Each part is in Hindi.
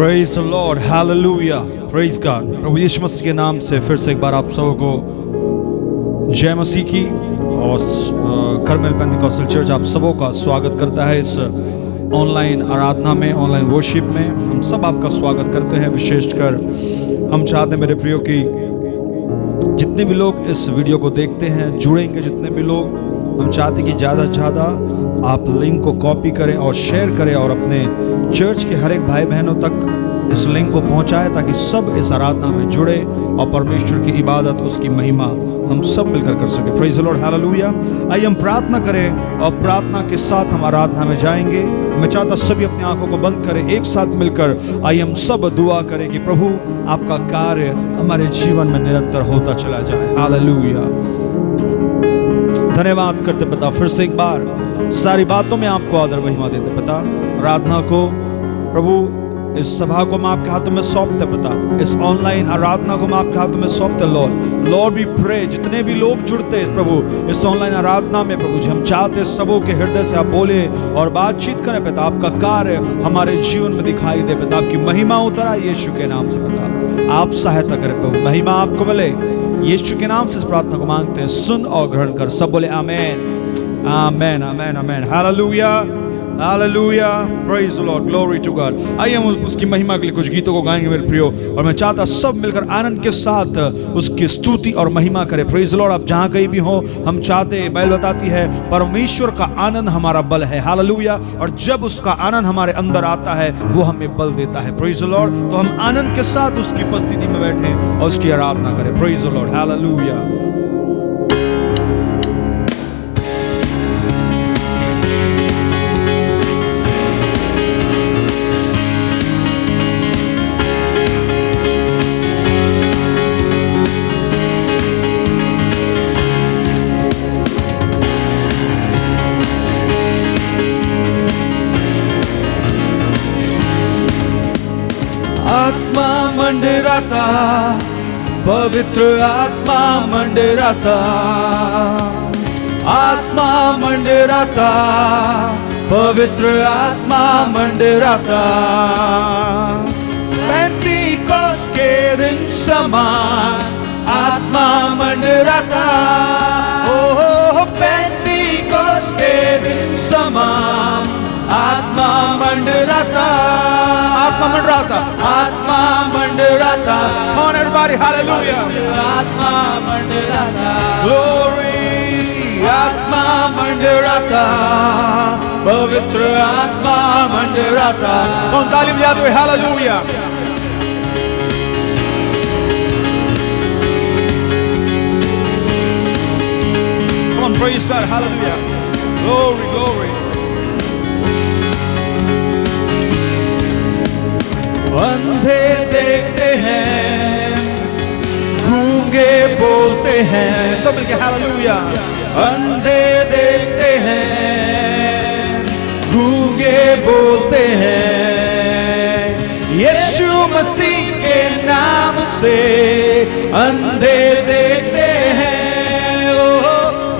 Praise the lord, hallelujah, praise God. प्रभु यीशु मसीह के नाम से फिर से एक बार आप सबको जय मसीह की और करमेल पेंटिकॉस्टल चर्च आप सबों का स्वागत करता है इस ऑनलाइन आराधना में, ऑनलाइन वर्शिप में। हम सब आपका स्वागत करते हैं। विशेषकर हम चाहते हैं मेरे प्रियो की जितने भी लोग इस वीडियो को देखते हैं, जुड़ेंगे जितने भी लोग, हम चाहते हैं कि ज़्यादा से ज़्यादा आप लिंक को कॉपी करें और शेयर करें और अपने चर्च के हर एक भाई बहनों तक इस लिंक को पहुंचाएं ताकि सब इस आराधना में जुड़े और परमेश्वर की इबादत, उसकी महिमा हम सब मिलकर कर सके। Praise the lord, hallelujah. आइए हम प्रार्थना करें और प्रार्थना के साथ हम आराधना में जाएंगे। मैं चाहता सभी अपनी आंखों को बंद करें, एक साथ मिलकर आइए हम सब दुआ करें कि प्रभु आपका कार्य हमारे जीवन में निरंतर होता चला जाए। हालेलुया। धन्यवाद करते पिता, फिर से एक बार सारी बातों में आपको आदर महिमा देते पिता। आराधना को प्रभु, इस सभा को हम आपके हाथों में सौंपते पिता, इस ऑनलाइन आराधना को हम आपके हाथों में सौंपते लॉर्ड वी प्रे। जितने भी लोग जुड़ते प्रभु इस ऑनलाइन आराधना में प्रभु जी, हम चाहते सबों के हृदय से आप बोले और बातचीत करें पिता। आपका कार्य हमारे जीवन में दिखाई दे पिता, आपकी महिमा उतर आए यीशु के नाम से पिता। आप सहायता करें प्रभु, महिमा आपको मिले यीशु के नाम से इस प्रार्थना को मांगते हैं। सुन और ग्रहण कर। सब बोले amen, amen, amen, amen, hallelujah, hallelujah, praise the lord, glory to God. आइए हम उसकी महिमा के लिए कुछ गीतों को गाएंगे मेरे प्रियो, और मैं चाहता सब मिलकर आनंद के साथ उसकी स्तुति और महिमा करें। Praise the Lord. आप जहां कहीं भी हो, हम चाहते, बाइबल बताती है परमेश्वर का आनंद हमारा बल है। हालेलुया। और जब उसका आनंद हमारे अंदर आता है वो हमें बल देता है। Praise the Lord. तो हम आनंद के साथ उसकी उपस्थिति में बैठे और उसकी आराधना करें। Praise the lord, hallelujah. आत्मा मंडराता, पवित्र आत्मा मंडराता, आत्मा मंडराता, पवित्र आत्मा मंडराता। पेंतीकोस के दिन समान आत्मा मंडराता, ओह पेंतीकोस के दिन समान आत्मा मंडराता, आत्मा मंडराता, आत्मा मंडराता। Come on everybody, hallelujah. आत्मा मंडराता, glory, आत्मा मंडराता, पवित्र आत्मा मंडराता। कौन ताली बजाते हुए hallelujah. Come on, praise God, hallelujah, glory, glory। अंधे देखते हैं, गूंगे बोलते हैं, सब मिलके हालेलुया। अंधे देखते हैं, गूंगे बोलते हैं, यीशु मसीह के नाम से अंधे देखते हैं, ओ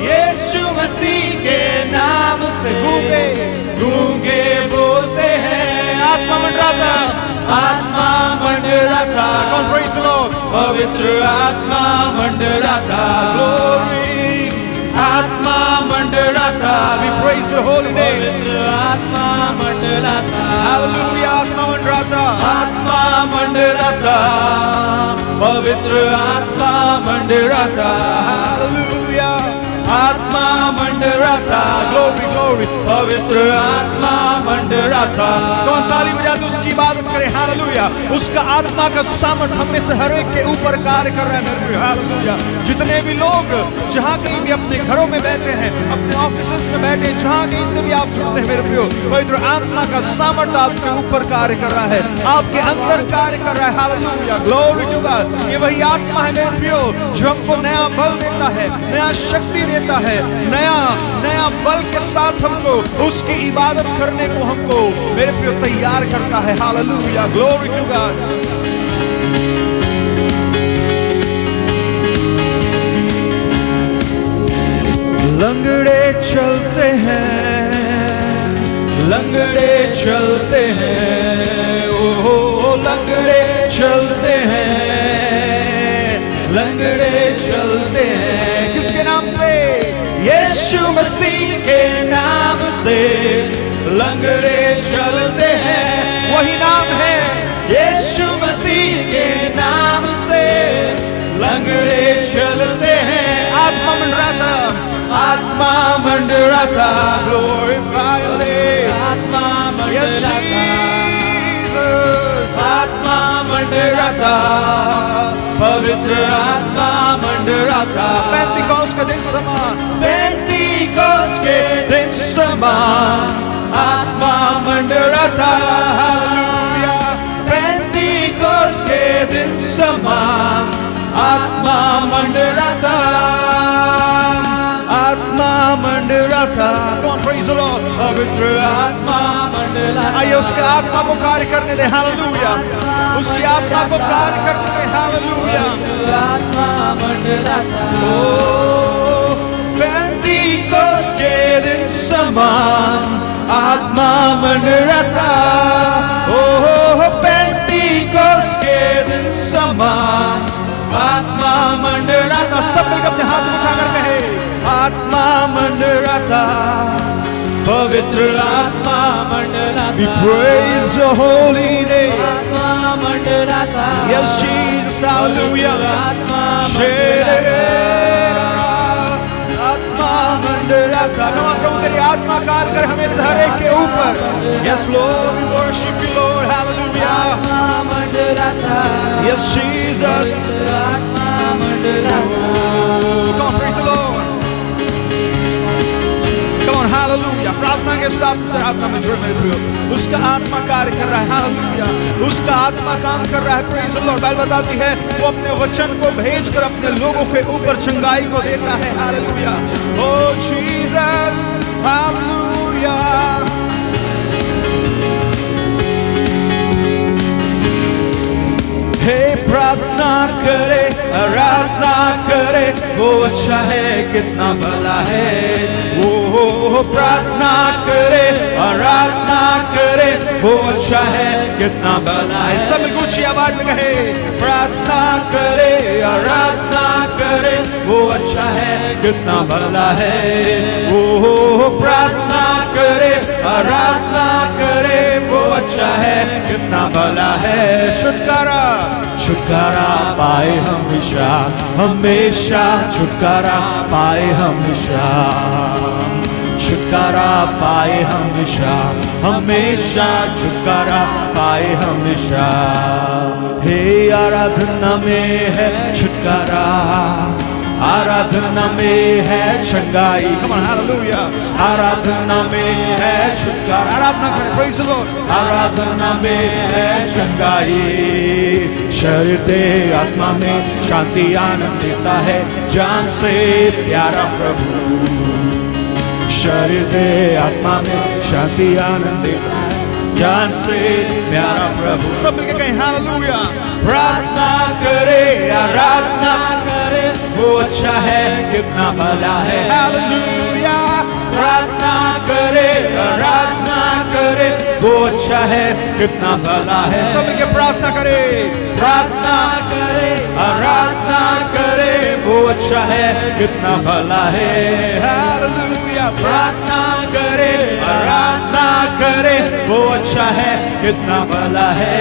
यीशु मसीह के नाम से गूंगे गूंगे बोलते हैं। आत्मा मंडराता, आत्मा मंडराता। कौन प्रेज़ द लॉर्ड। पवित्र आत्मा मंडराता, ग्लोरी, आत्मा मंडराता। We praise the holy name. पवित्र आत्मा मंडराता, हालेलुया। आत्मा मंडराता, आत्मा मंडराता, पवित्र आत्मा मंडराता, हालेलुया। आत्मा मंडराता, ग्लोरी, ग्लोरी, पवित्र आत्मा मंडराता। कौन ताली बजाते उसकी इबादत करें। हालेलुया। उसका आत्मा का सामर्थ हम में से हर एक के ऊपर कार्य कर रहा है मेरे प्रियो। हालेलुया। जितने भी लोग जहां कहीं भी अपने घरों में बैठे हैं, अपने ऑफिस में बैठे, जहां कहीं से भी आप जुड़ते हैं मेरे प्रियो, पवित्र आत्मा का सामर्थ आपके ऊपर कार्य कर रहा है, आपके अंदर कार्य कर रहा है। Hallelujah, glory to God. ये वही आत्मा है मेरे प्रियो जो हमको नया बल देता है, नया शक्ति देता है, नया नया बल के साथ हमको उसकी इबादत करने को हमको मेरे प्रियो तैयार करता है। Hallelujah, glory to God. लंगड़े चलते हैं, लंगड़े चलते हैं, ओ लंगड़े चलते हैं, लंगड़े चलते हैं। किसके नाम से? यीशु मसीह के नाम से लंगड़े चलते हैं। वही नाम है, यीशु मसीह के नाम से लंगड़े चलते हैं। आत्मा मंडराता, आत्मा मंडराता, glorify your name, आत्मा मंडराता, Jesus, आत्मा मंडराता, पवित्र आत्मा मंडराता। पेंतिकोस्त के दिन समान, पेंतिकोस्त के दिन समान आत्मा मंडराता, हालेलुया। पेंतिकोस्त के दिन समान आत्मा मंडराता, आत्मा मंडराता। Come on, praise the Lord। पवित्र आत्मा मंडराता। आइए उसके आत्मा को कार्य करने दे, हालेलुया। उसकी आत्मा को कार्य करने दे, हालेलुया। आत्मा मंडराता। ओ पेंतिकोस्त के दिन समान आत्मा मंडराता। ओ पेंतिकोस्त के दिन समान आत्मा मंडराता। सब लोग अपने हाथ उठाकर कहे, आत्मा मंडराता, पवित्र आत्मा मंडराता। We praise your holy name, आत्मा मंडराता। Yes Jesus, hallelujah। आत्मा मंडराता। प्रभु तेरी आत्मा कार्य कर हमें हर एक के ऊपर। Yes Lord, we worship you Lord, hallelujah। आत्मा मंडराता। Yes Jesus, आत्मा मंडराता। Come on, praise the Lord। Come on, hallelujah। प्रार्थना के साथ से आत्मा में जुड़ मेरे प्रियो। उसका आत्मा कार्य कर रहा है, हालेलुया। उसका आत्मा काम कर रहा है, प्रेज़ द लॉर्ड। बाइबल बताती है वो अपने वचन को भेजकर अपने लोगों के ऊपर चंगाई को देता है, हालेलुया। ओ जीसस, हालेलुया। हे प्रार्थना करे, आराधना करे, वो अच्छा है, कितना भला है। वो प्रार्थना करे, आराधना करे, वो अच्छा है, कितना भला है। सब ऊंची आवाज में कहे, प्रार्थना करे, आराधना करे, वो अच्छा है, कितना भला है। वो प्रार्थना करे, आराधना करे, वो अच्छा है, कितना भला है। छुटकारा, छुटकारा पाए हमेशा, हमेशा छुटकारा पाए हमेशा, छुटकारा पाए हमेशा, हमेशा छुटकारा पाए हमेशा। हे आराधना में है छुटकारा, आराधना में है चंगाई। Come on, hallelujah। आराधना में है छुटकारा। आराधना करें, praise the Lord। आराधना में है चंगाई। शरीर दे आत्मा में शांति आनंद देता है, जान से प्यारा प्रभु। शरीर दे आत्मा में शांति आनंद देता है, जान से प्यारा प्रभु। सब मिलके कहें हालेलुया। प्रार्थना करे, आराधना करे, वो अच्छा है, कितना भला है, हालेलुया। प्रार्थना करे, आराधना करे, वो अच्छा है, कितना भला है। सब मिलके प्रार्थना करे, प्रार्थना करे, आराधना करे, वो अच्छा है, कितना भला है, हालेलुया। प्रार्थना करे, आराधना करे, वो अच्छा है, कितना भला है।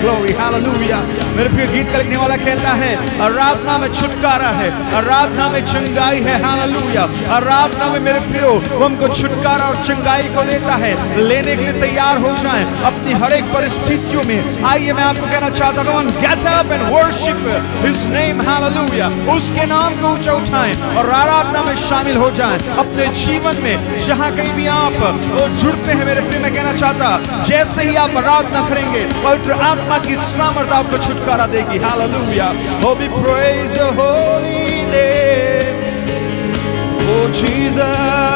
Glory, hallelujah. मेरे प्रिय गीत का लिखने वाला कहता है, आराधना में छुटकारा है, आराधना में चंगाई है, हालेलुया। आराधना में मेरे प्रियो वो हमको छुटकारा और चंगाई को देता है। लेने के लिए तैयार हो जाएं अपनी हर एक परिस्थितियों में। आइए मैं आपको कहना चाहता हूं, get up and worship his name, hallelujah. उसके नाम को ऊंचा उठाएं और आराधना में शामिल हो जाएं अपने जीवन में। जहां कहीं भी आप वो जुड़ते हैं मेरे प्रिय, मैं कहना चाहता, जैसे ही आप आराधना करेंगे पवित्र आत्मा की सामर्थ आपको छुटकारा देगी, hallelujah. Oh, we praise your holy name, oh Jesus।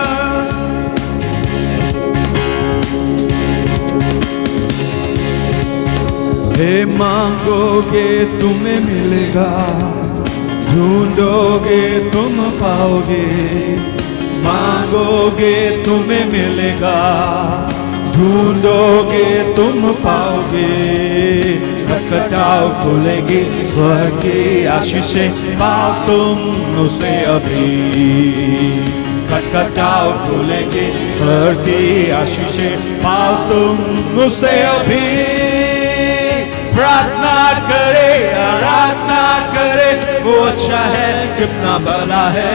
हे मांगोगे तुम्हें मिलेगा, ढूंढोगे तुम पाओगे। मांगोगे तुम्हें मिलेगा, ढूंढोगे तुम पाओगे, खटखटाओ खुलेगी स्वर्ग की आशीषें, पाओ तुम उसे अभी। खटखटाओ खुलेगी स्वर्ग की आशीषें, पाओ तुम उसे अभी। प्रार्थना करे, आराधना करे, वो अच्छा है कितना भला है।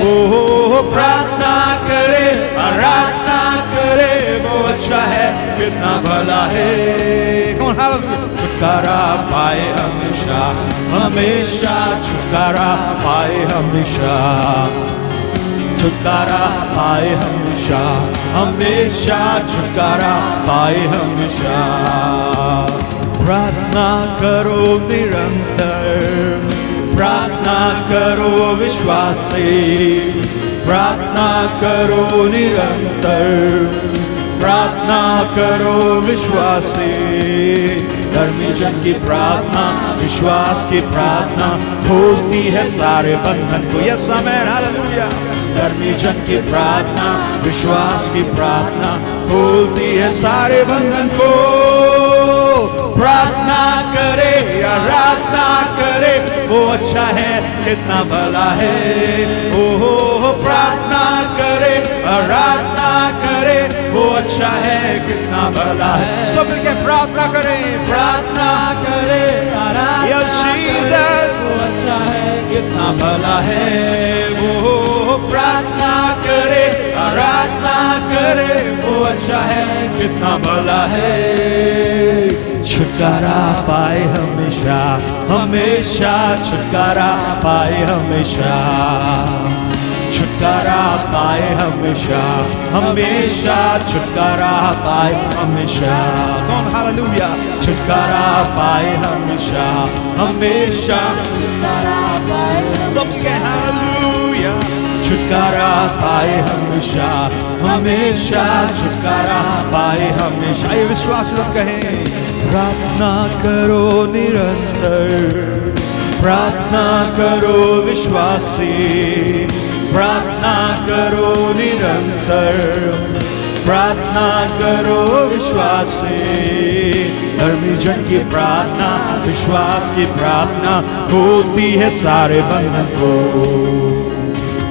ओ प्रार्थना करे, आराधना करे, वो अच्छा है कितना भला है। कौन हाल छुटकारा पाए हमेशा, हमेशा छुटकारा पाए हमेशा, छुटकारा पाए हमेशा, हमेशा छुटकारा पाए हमेशा। प्रार्थना करो निरंतर, प्रार्थना करो विश्वास से, प्रार्थना करो निरंतर, प्रार्थना करो विश्वास से। धर्मी जन की प्रार्थना, विश्वास की प्रार्थना खोलती है सारे बंधन को। Yes amen, hallelujah. धर्मी जन की प्रार्थना, विश्वास की प्रार्थना खोलती है सारे बंधन को। प्रार्थना करे, आराधना करे, वो अच्छा है कितना भला है। ओ प्रार्थना करे, आराधना करे, वो अच्छा है कितना भला है। सब मिलके प्रार्थना करें, प्रार्थना करे, यस जीसस, वो अच्छा है कितना भला है। वो प्रार्थना करे, आराधना करे, वो अच्छा है कितना भला है। छुटकारा पाए हमेशा, हमेशा छुटकारा पाए हमेशा, छुटकारा पाए हमेशा, हमेशा छुटकारा पाए हमेशा। कौन हालेलुया। छुटकारा पाए हमेशा, हमेशा छुटकारा पाए, सबके हालेलुया। छुटकारा पाए हमेशा, हमेशा छुटकारा पाए हमेशा। ये विश्वास से कहें, प्रार्थना करो निरंतर, प्रार्थना करो विश्वास से, प्रार्थना करो निरंतर, प्रार्थना करो विश्वास से। धर्मी जन की प्रार्थना, विश्वास की प्रार्थना होती है सारे बंधन को।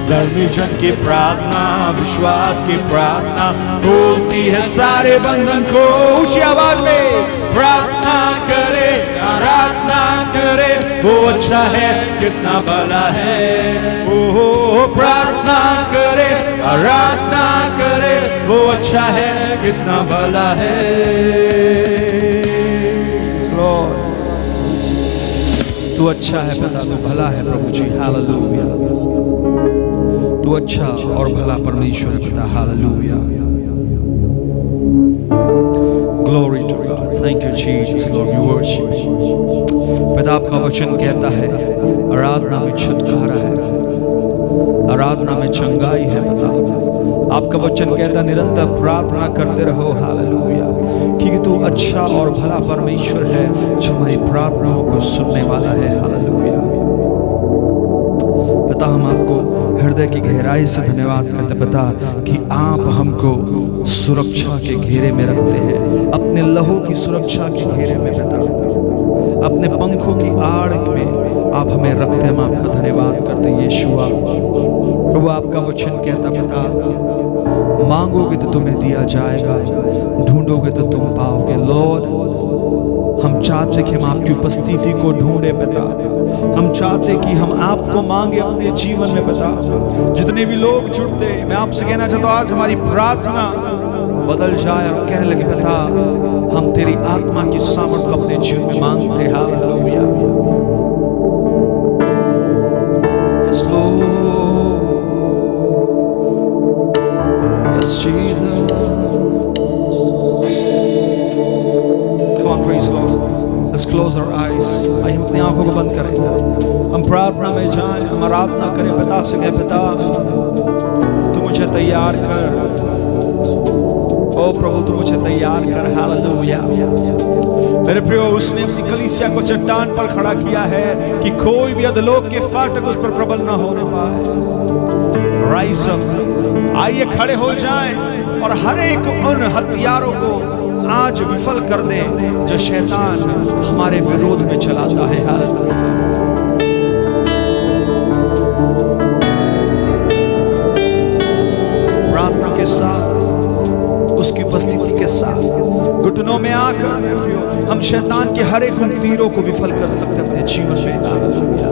धर्मी जन की प्रार्थना, विश्वास की प्रार्थना होती है सारे बंधन को। ऊंची आवाज में प्रार्थना करे, आराधना करे, वो अच्छा है कितना भला है। ओ प्रार्थना करे, आराधना करे, वो अच्छा है कितना भला है। तू अच्छा है पिता, तू भला है प्रभु जी, हालेलुया। तू अच्छा और भला परमेश्वर है पिता, hallelujah. Glory to God, thank you Jesus, Lord we worship you. पिता आपका वचन कहता है आराधना में छुटकारा है, आराधना में चंगाई है पिता। आपका वचन कहता निरंतर प्रार्थना करते रहो, हालेलुया, क्योंकि तू अच्छा और भला परमेश्वर है जो हमारी प्रार्थनाओं को सुनने वाला है, हालेलुया। पिता हम आपको हृदय की गहराई से धन्यवाद करते पिता कि आप हमको सुरक्षा के घेरे में रखते हैं, अपने लहू की सुरक्षा के घेरे में पिता, अपने पंखों की आड़ में आप हमें रखते हैं। हम आपका धन्यवाद करते हैं यीशुआ। प्रभु आपका वचन कहता पिता मांगोगे तो तुम्हें दिया जाएगा, ढूंढोगे तो तुम पाओगे। लॉर्ड हम चाहते कि हम आपकी उपस्थिति को ढूंढे पिता, हम चाहते कि हम आपको मांगे अपने जीवन में पिता। जितने भी लोग जुड़ते, मैं आपसे कहना चाहता हूँ आज हमारी प्रार्थना बदल जाए और कहने लगे पिता हम तेरी आत्मा की सामर्थ को अपने जीवन में मांगते हैं, hallelujah. Yes Lord, yes Jesus, come on praise Lord. Let's close our eyes. आइए हम अपनी आंखों को बंद करें, हम प्रार्थना में जाएं, हम आराधना करें। पिता से कहें पिता तू मुझे तैयार कर, ओ प्रभु तू मुझे तैयार कर, हालेलुया। मेरे प्रियो उसने अपनी कलीसिया को चट्टान पर खड़ा किया है कि कोई भी अधलोक के फाटक उस पर प्रबल न होने पाए। राइज अप, आइए खड़े हो जाएं। और हर एक उन हथियारों को आज विफल कर दे जो शैतान हमारे विरोध में चलाता है। हालेलुया। प्रार्थना के साथ, उसकी उपस्थिति के साथ घुटनों में आकर हम शैतान के हर एक उन तीरों को विफल कर सकते अपने जीवन में। हालेलुया।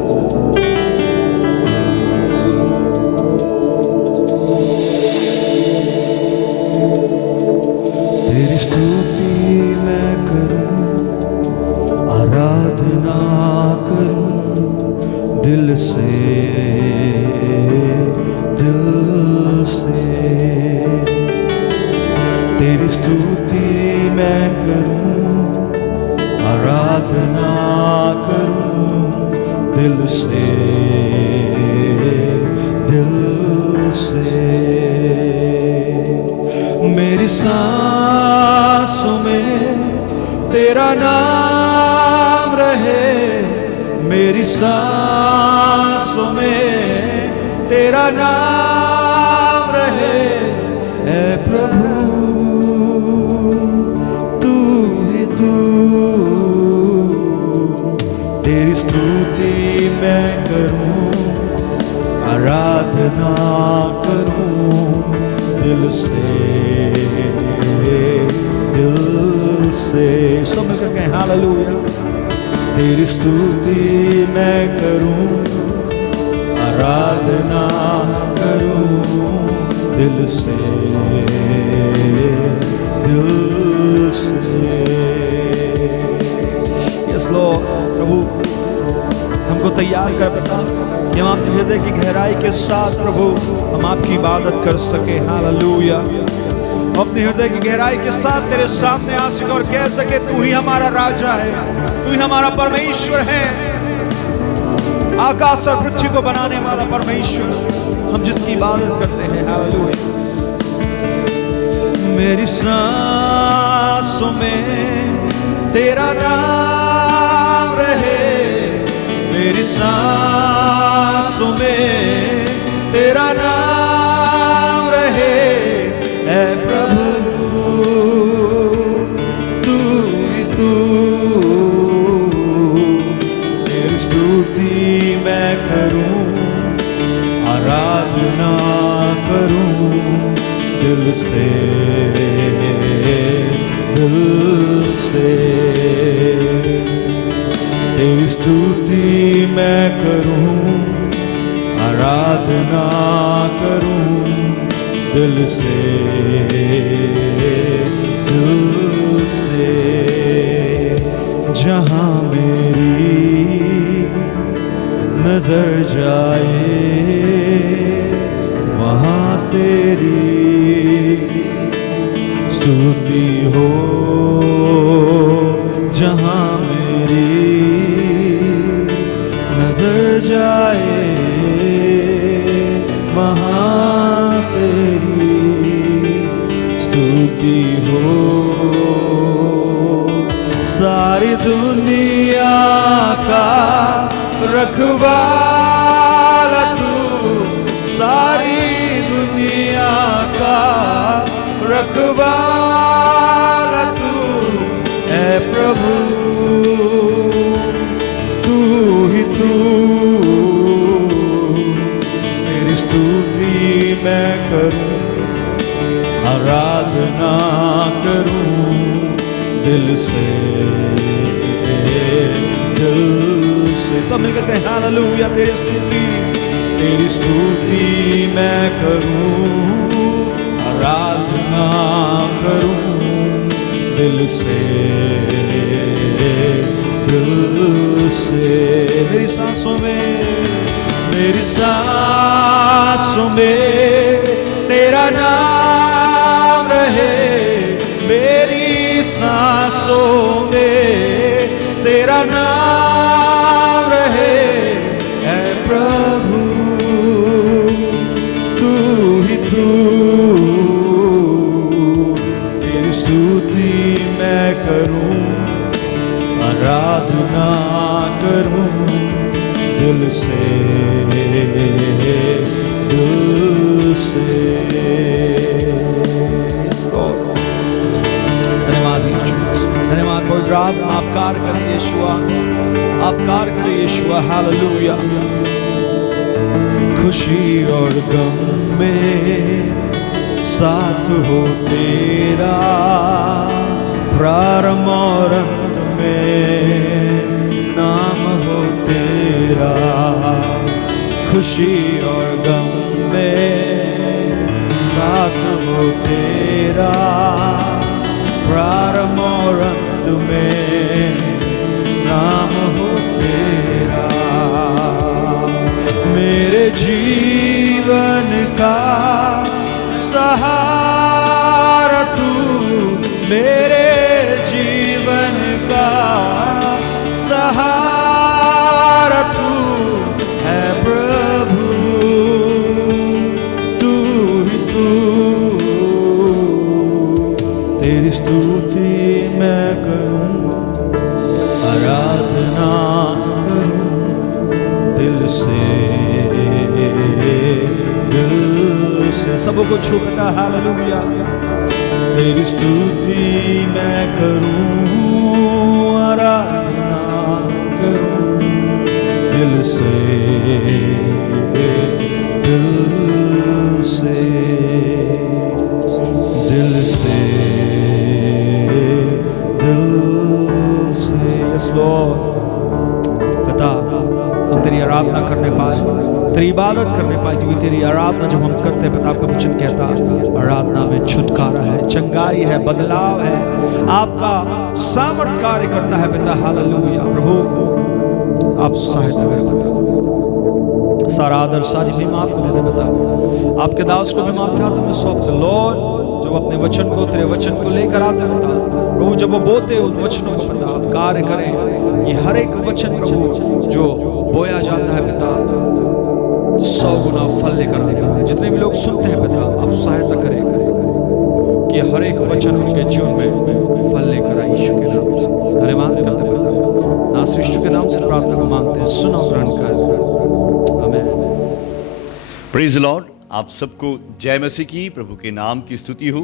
तेरी स्तुति मैं करूं, आराधना करूं दिल से, दिल से। तेरी स्तुति मैं करूं, आराधना करूं दिल से, दिल से। मेरी सांसों में तेरा नाम रहे, मेरी सांसों में तेरा नाम रहे। ऐ प्रभु तू ही तू, तेरी स्तुति मैं करूं, आराधना करूं दिल से, दिल से। सब मिलकर कहें हालेलुया। तेरी स्तुति मैं करूं, आराधना करूं दिल से, दिल से। Yes Lord. प्रभु हमको तैयार कर बता कि हम आपके हृदय की गहराई के साथ प्रभु हम आपकी इबादत कर सके। हालेलुया। अपने हृदय की गहराई के साथ तेरे सामने आ सके और कह सके तू ही हमारा राजा है, तू ही हमारा परमेश्वर है, आकाश और पृथ्वी को बनाने वाला परमेश्वर, हम जिसकी इबादत करते हैं। हालेलुया। मेरी सांसों में तेरा नाम रहे, मेरी सांसों में तेरा नाम रहे। ऐ प्रभु तू ही तू, तेरी स्तुति मैं करूं, आराधना करूं दिल से, दिल से। तेरी स्तुति मैं करूं, आराधना करूं दिल से, दिल से। जहां मेरी नजर जाए वहां तेरी स्तुति हो, जहां मेरी नजर जाए वहां तेरी स्तुति हो। सारी दुनिया का रखवाला तू, सारी दुनिया का रखवाला तू। ऐ प्रभु तू ही तू, तेरी स्तुति मैं करूं, आराधना करूं दिल से, दिल से। सब मिलकर कहें हालेलुया। तेरी स्तुति मैं करूं, आराधना करूं दिल से, दिल से। मेरी सांसों में, मेरी सांसों में तेरा नाम रहे, मेरी सांसों में तेरा नाम रहे। ऐ प्रभु तू ही तू, तेरी स्तुति मैं करूं, आराधना करूं दिल से, दिल से। आराधना आप कार्य करें यीशुआ, आप कार्य करें यीशुआ। हालेलुया। खुशी और गम में साथ हो तेरा, प्रारंभ और अंत में नाम हो तेरा। खुशी और गम में साथ हो तेरा, प्रारंभ और अंत में नाम हो तेरा। मेरे जीवन का सहारा तू, मेरे जीवन का सहारा तू है प्रभु, तू ही तू। तेरी स्तुति मैं करूं, आराधना करूं दिल से, दिल से। सबको छू बता हालेलुया। तेरी स्तुति मैं करूं, आराधना करूं दिल से, दिल से, दिल से, दिल से। Yes Lord. पिता, हम तेरी आराधना करने पाए, तेरी इबादत करने पाए, क्योंकि तेरी आराधना जब हम करते हैं पिता, आपका वचन कहता है आराधना में छुटकारा है, चंगाई है, बदलाव है, आपका सामर्थ कार्य करता है पिता। हालेलुया। प्रभु आप सहायता करें पिता। सारा आदर सारी महिमा आपको दे दे पिता। आपके दास को भी आपके हाथों में सौंप दे लॉर्ड, जब अपने वचन को, तेरे वचन को लेकर आते पिता प्रभु, जब वो बोते उन वचनों को पिता आप कार्य करें। ये हर एक वचन प्रभु जो बोया जाता है पिता 100 गुना फल लेकर आने पाए। जितने भी लोग सुनते हैं पिता आप सहायता करें कि हर एक वचन उनके जीवन में फल लेकर आए। यीशु के नाम से धन्यवाद करते पिता, नासरी यीशु के नाम से प्रार्थना को मांगते हैं, सुनो ग्रहण कर, आमीन। Praise the Lord. आप सबको जय मसीह की, प्रभु के नाम की स्तुति हो।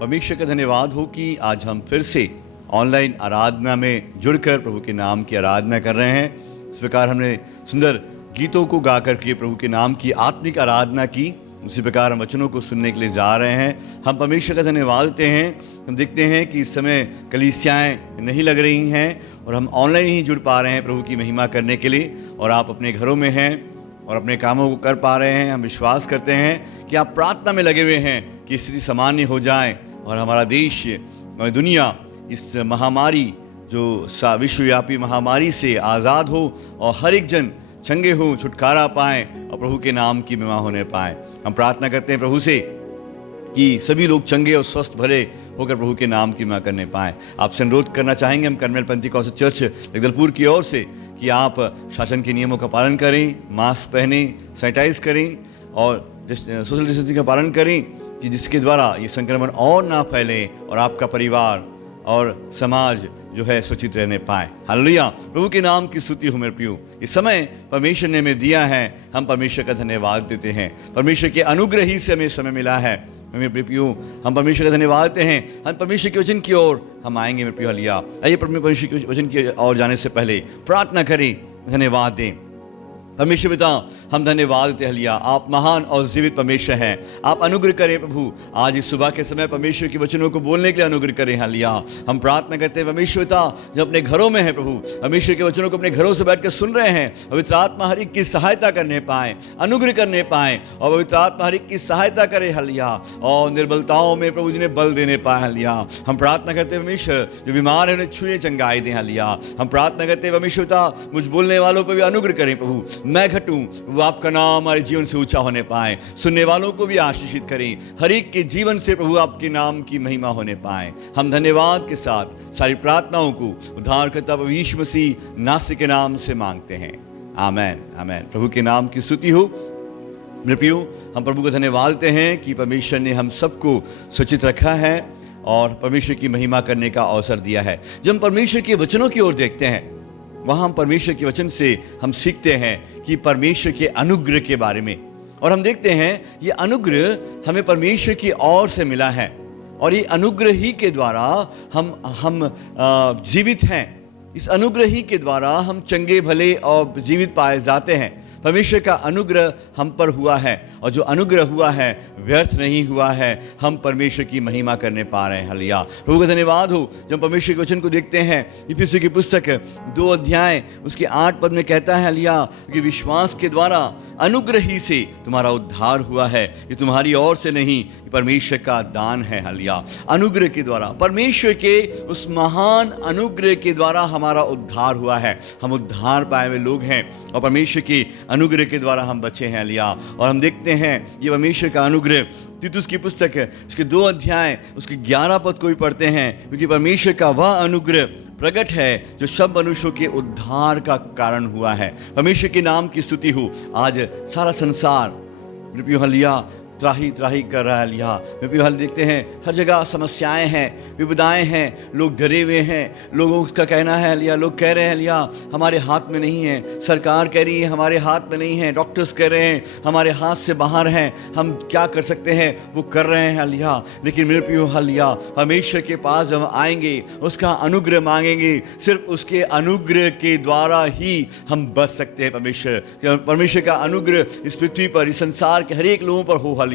परमेश्वर का धन्यवाद हो कि आज हम फिर से ऑनलाइन आराधना में जुड़कर प्रभु के नाम की आराधना कर रहे हैं। इस प्रकार हमने सुंदर गीतों को गा करके प्रभु के नाम की आत्मिक आराधना की। उसी प्रकार हम वचनों को सुनने के लिए जा रहे हैं। हम परमेश्वर का धन्यवाद देते हैं। हम देखते हैं कि इस समय कलीसियाएं नहीं लग रही हैं और हम ऑनलाइन ही जुड़ पा रहे हैं प्रभु की महिमा करने के लिए, और आप अपने घरों में हैं और अपने कामों को कर पा रहे हैं। हम विश्वास करते हैं कि आप प्रार्थना में लगे हुए हैं कि स्थिति सामान्य हो जाए और हमारा देश, हमारी दुनिया इस महामारी, जो विश्वव्यापी महामारी से आज़ाद हो और हर एक जन चंगे हो, छुटकारा पाएं और प्रभु के नाम की महिमा होने पाएं। हम प्रार्थना करते हैं प्रभु से कि सभी लोग चंगे और स्वस्थ भरे होकर प्रभु के नाम की महिमा करने पाएं। आपसे अनुरोध करना चाहेंगे हम कार्मेल पेंटिकॉस्टल चर्च जगदलपुर की ओर से कि आप शासन के नियमों का पालन करें, मास्क पहने, सैनिटाइज करें और सोशल डिस्टेंसिंग का पालन करें, कि जिसके द्वारा ये संक्रमण और ना फैले और आपका परिवार और समाज जो है सुरक्षित रहने पाए। हालेलुया। प्रभु के नाम की स्तुति हो मेरे प्रियो। इस समय परमेश्वर ने हमें दिया है, हम परमेश्वर का धन्यवाद देते हैं। परमेश्वर के अनुग्रह ही से हमें समय मिला है मेरे प्रियो। हम परमेश्वर का धन्यवाद देते हैं। हम परमेश्वर के वचन की ओर हम आएंगे मेरे प्रियो। हालेलुया। आइए परमेश्वर के वचन की ओर जाने से पहले प्रार्थना करें, धन्यवाद दें। परमेश्वर पिता, हम धन्यवाद देते हैं हालेलुया। आप महान और जीवित परमेश्वर हैं। आप अनुग्रह करें प्रभु, आज इस सुबह के समय परमेश्वर के वचनों को बोलने के लिए अनुग्रह करें हालेलुया। हम प्रार्थना करते हैं परमेश्वर पिता, जो अपने घरों में है प्रभु, परमेश्वर के वचनों को अपने घरों से बैठकर सुन रहे हैं, पवित्र आत्मा हर एक की सहायता करने पाए, अनुग्रह करने पाए, और पवित्र आत्मा हर एक की सहायता करे हालेलुया, और निर्बलताओं में प्रभु जिन्हें बल देने पाए हालेलुया। हम प्रार्थना करते हैं परमेश्वर, जो बीमार है उन्हें छुए चंगाई दें हालेलुया। हम प्रार्थना करते हैं परमेश्वर पिता, मुझ बोलने वालों पर भी अनुग्रह करें प्रभु, मैं घटूं, वो आपका नाम हमारे जीवन से ऊंचा होने पाए, सुनने वालों को भी आशीषित करें, हर एक के जीवन से प्रभु आपके नाम की महिमा होने पाए। हम धन्यवाद के साथ सारी प्रार्थनाओं को उद्धारकर्ता प्रभु यीशु मसीह नासरी के नाम से मांगते हैं, आमीन आमीन। प्रभु के नाम की स्तुति हो मेरे प्रियो। हम प्रभु को धन्यवाद देते हैं कि परमेश्वर ने हम सबको सुरक्षित रखा है और परमेश्वर की महिमा करने का अवसर दिया है। जब हम परमेश्वर के वचनों की ओर देखते हैं, वहाँ हम परमेश्वर के वचन से हम सीखते हैं कि परमेश्वर के अनुग्रह के बारे में, और हम देखते हैं ये अनुग्रह हमें परमेश्वर की ओर से मिला है। और ये अनुग्रह ही के द्वारा हम जीवित हैं। इस अनुग्रह ही के द्वारा हम चंगे भले और जीवित पाए जाते हैं। परमेश्वर का अनुग्रह हम पर हुआ है, और जो अनुग्रह हुआ है व्यर्थ नहीं हुआ है। हम परमेश्वर की महिमा करने पा रहे हैं। हालेलुया, प्रभु का धन्यवाद हो। जब परमेश्वर के वचन को देखते हैं, इफिसियों की पुस्तक 2 अध्याय उसके 8 पद में कहता है, हालेलुया, कि विश्वास के द्वारा अनुग्रह ही से तुम्हारा उद्धार हुआ है, ये तुम्हारी ओर से नहीं, ये परमेश्वर का दान है। हालेलुया, अनुग्रह के द्वारा, परमेश्वर के उस महान अनुग्रह के द्वारा हमारा उद्धार हुआ है। हम उद्धार पाए हुए लोग हैं, और परमेश्वर के अनुग्रह के द्वारा हम बचे हैं। हालेलुया, और हम देखते हैं ये परमेश्वर का अनुग्रह तीतुस की पुस्तक है, उसके 2 अध्याय उसके 11 पद को भी पढ़ते हैं, क्योंकि परमेश्वर का वह अनुग्रह प्रकट है जो सब मनुष्यों के उद्धार का कारण हुआ है। परमेश्वर के नाम की स्तुति हो। आज सारा संसार हालेलुया त्राही त्राही कर रहा है। हालेलुया, मैं भी हाल देखते हैं हर जगह समस्याएं हैं, विपदाएं हैं, लोग डरे हुए हैं। लोगों का कहना है, हालेलुया, लोग कह रहे हैं, हालेलुया, हमारे हाथ में नहीं है। सरकार कह रही है हमारे हाथ में नहीं है। डॉक्टर्स कह रहे हैं हमारे हाथ से बाहर हैं, हम क्या कर सकते हैं, वो कर रहे हैं। हालेलुया, लेकिन मेरे प्रियो, हालेलुया, परमेश्वर के पास जब हम आएंगे, उसका अनुग्रह मांगेंगे, सिर्फ उसके अनुग्रह के द्वारा ही हम बच सकते हैं। परमेश्वर का अनुग्रह इस पृथ्वी पर, इस संसार के हर एक लोगों पर हो। हालेलुया,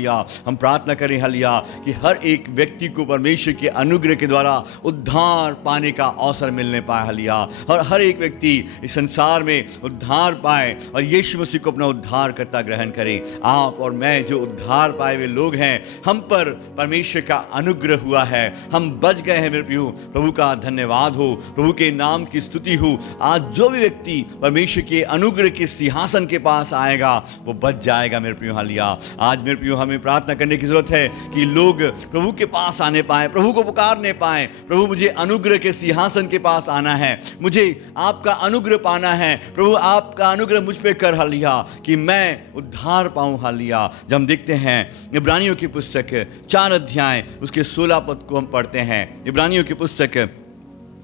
हम प्रार्थना करें हालेलुया कि हर एक व्यक्ति को परमेश्वर के अनुग्रह के द्वारा उद्धार पाने का अवसर मिलने पाए। हालेलुया, और हर एक व्यक्ति इस संसार में उद्धार पाए और यीशु मसीह को अपना उद्धारकर्ता ग्रहण करें। आप और मैं जो उद्धार पाए हुए लोग हैं, हम पर परमेश्वर का अनुग्रह हुआ है, हम बच गए हैं। मेरे प्रियो, प्रभु का धन्यवाद हो, प्रभु के नाम की स्तुति हो। आज जो भी व्यक्ति परमेश्वर के अनुग्रह के सिंहासन के पास आएगा वो बच जाएगा। मेरे प्रियो, हालेलुया, आज मेरे प्रियो हमें प्रार्थना करने की जरूरत है कि लोग प्रभु के पास आने पाए, प्रभु को पुकारने पाए। प्रभु, मुझे अनुग्रह के सिंहासन के पास आना है, मुझे आपका अनुग्रह पाना है। प्रभु, आपका अनुग्रह मुझ पे कर, हालेलुया, कि मैं उद्धार पाऊं। हालेलुया, जब हम देखते हैं इब्रानियों की पुस्तक 4 अध्याय उसके 16 पद को हम पढ़ते हैं। इब्रानियों की पुस्तक